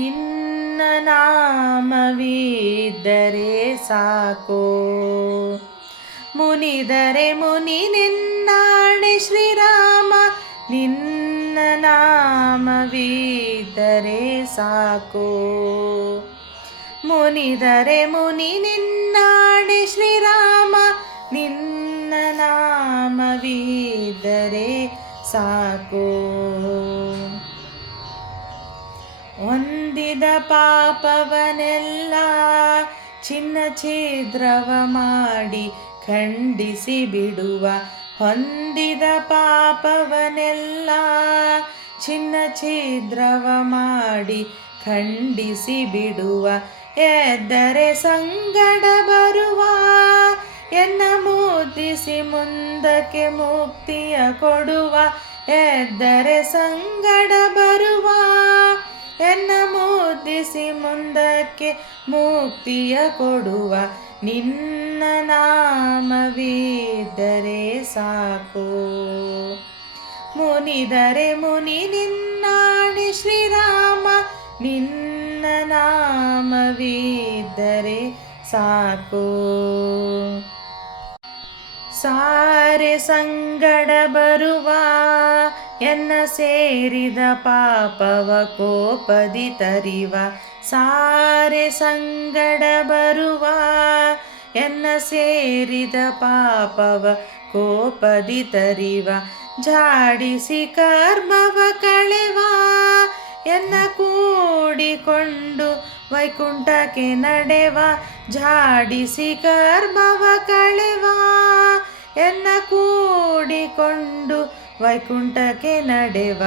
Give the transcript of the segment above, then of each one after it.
ನಿನ್ನ ನಾಮವಿದ್ದರೆ ಸಾಕೋ. ಮುನಿದರೆ ಮುನಿ ನಿನ್ನಾಣೆ ಶ್ರೀರಾಮ, ನಿನ್ನ ನಾಮವಿದ್ದರೆ ಸಾಕೋ. ಮುನಿದರೆ ಮುನಿ ನಿನ್ನಾಣೆ ಶ್ರೀರಾಮ, ನಿನ್ನ ನಾಮವಿದ್ದರೆ ಸಾಕೋ. ಹೊಂದಿದ ಪಾಪವನೆಲ್ಲ ಚಿನ್ನ ಛಿದ್ರವ ಮಾಡಿ ಖಂಡಿಸಿ ಬಿಡುವ. ಹೊಂದಿದ ಪಾಪವನೆಲ್ಲ ಚಿನ್ನ ಛಿದ್ರವ ಮಾಡಿ ಖಂಡಿಸಿ ಬಿಡುವ. ಎದ್ದರೆ ಸಂಗಡ ಬರುವ ಎನ್ನ ಮುದ್ದಿಸಿ ಮುಂದಕ್ಕೆ ಮುಕ್ತಿಯ ಕೊಡುವ. ಎದ್ದರೆ ಸಂಗಡ ಬರುವ ಎನ್ನ ಮುದ್ದಿಸಿ ಮುಂದಕ್ಕೆ ಮುಕ್ತಿಯ ಕೊಡುವ. ನಿನ್ನ ನಾಮವಿದ್ದರೆ ಸಾಕೋ. ಮುನಿದರೆ ಮುನಿ ನಿನ್ನಾಣೆ ಶ್ರೀರಾಮ, ನಿನ್ನ ನಾಮವಿದ್ದರೆ ಸಾಕೋ. ಸಾರೆ ಸಂಗಡ ಬರುವ ಎನ್ನ ಸೇರಿದ ಪಾಪವ ಕೋಪದಿ ತರಿವ. ಸಾರೆ ಸಂಗಡ ಬರುವ ಎನ್ನ ಸೇರಿದ ಪಾಪವ ಕೋಪದಿ ತರಿವ. ಜಾಡಿಸಿ ಕರ್ಮವ ಕಳೆವ ಎನ್ನ ಕೂಡಿಕೊಂಡು ವೈಕುಂಠಕ್ಕೆ ನಡೆವ. ಜಾಡಿಸಿ ಕರ್ಮವ ಕಳೆವ ಎನ್ನ ಕೂಡಿಕೊಂಡು ವೈಕುಂಠಕ್ಕೆ ನಡೆವ.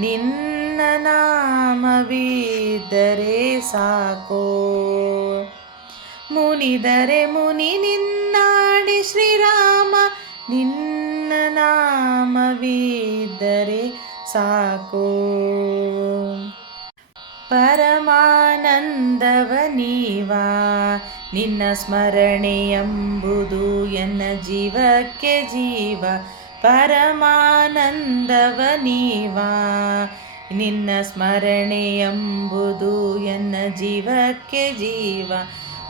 ನಿನ್ನ ನಾಮವಿದ್ದರೆ ಸಾಕೋ. ಮುನಿದರೆ ಮುನಿ ನಿನ್ನಾಣೆ ಶ್ರೀರಾಮ, ನಿನ್ನ ನಾಮವಿದ್ದರೆ ಸಾಕೋ. ಪರಮಾನಂದವ ನೀವಾ, ನಿನ್ನ ಸ್ಮರಣೆಯೆಂಬುದು ಎನ್ನ ಜೀವಕ್ಕೆ ಜೀವ. ಪರಮಾನಂದವ ನೀವಾ, ನಿನ್ನ ಸ್ಮರಣೆಯೆಂಬುದು ಎನ್ನ ಜೀವಕ್ಕೆ ಜೀವ.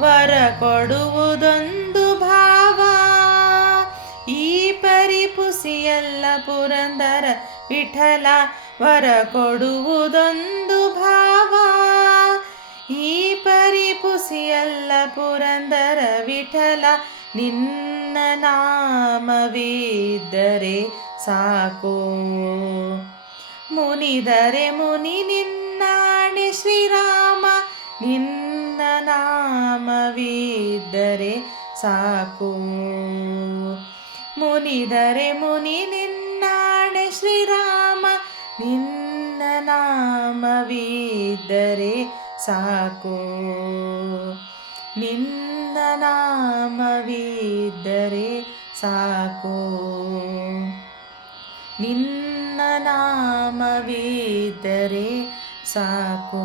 ವರ ಕೊಡುವುದೊಂದು ಭಾವ, ಈ ಪರಿಪುಸಿಯಲ್ಲ ಪುರಂದರ ವಿಠಲ. ವರ ಕೊಡುವುದೊಂದು ಭಾವ, ಈ ಪರಿಪುಸಿಯಲ್ಲ ಪುರಂದರ ವಿಠಲ. ನಿನ್ನ ನಾಮವಿದ್ದರೆ ಸಾಕೋ. ಮುನಿದರೆ ಮುನಿ ನಿನ್ನಾಣೆ ಶ್ರೀರಾಮ, ನಿನ್ನ ನಾಮವಿದ್ದರೆ ಸಾಕೋ. ಮುನಿದರೆ ಮುನಿ ನಿನ್ನಾಣೆ ಶ್ರೀರಾಮ, ನಿನ್ನ ನಾಮವಿದ್ದರೆ ಸಾಕೋ. ನಿನ್ನ ನಾಮವಿದ್ದರೆ ಸಾಕೋ. ನಿನ್ನ ನಾಮವಿದ್ದರೆ ಸಾಕೋ.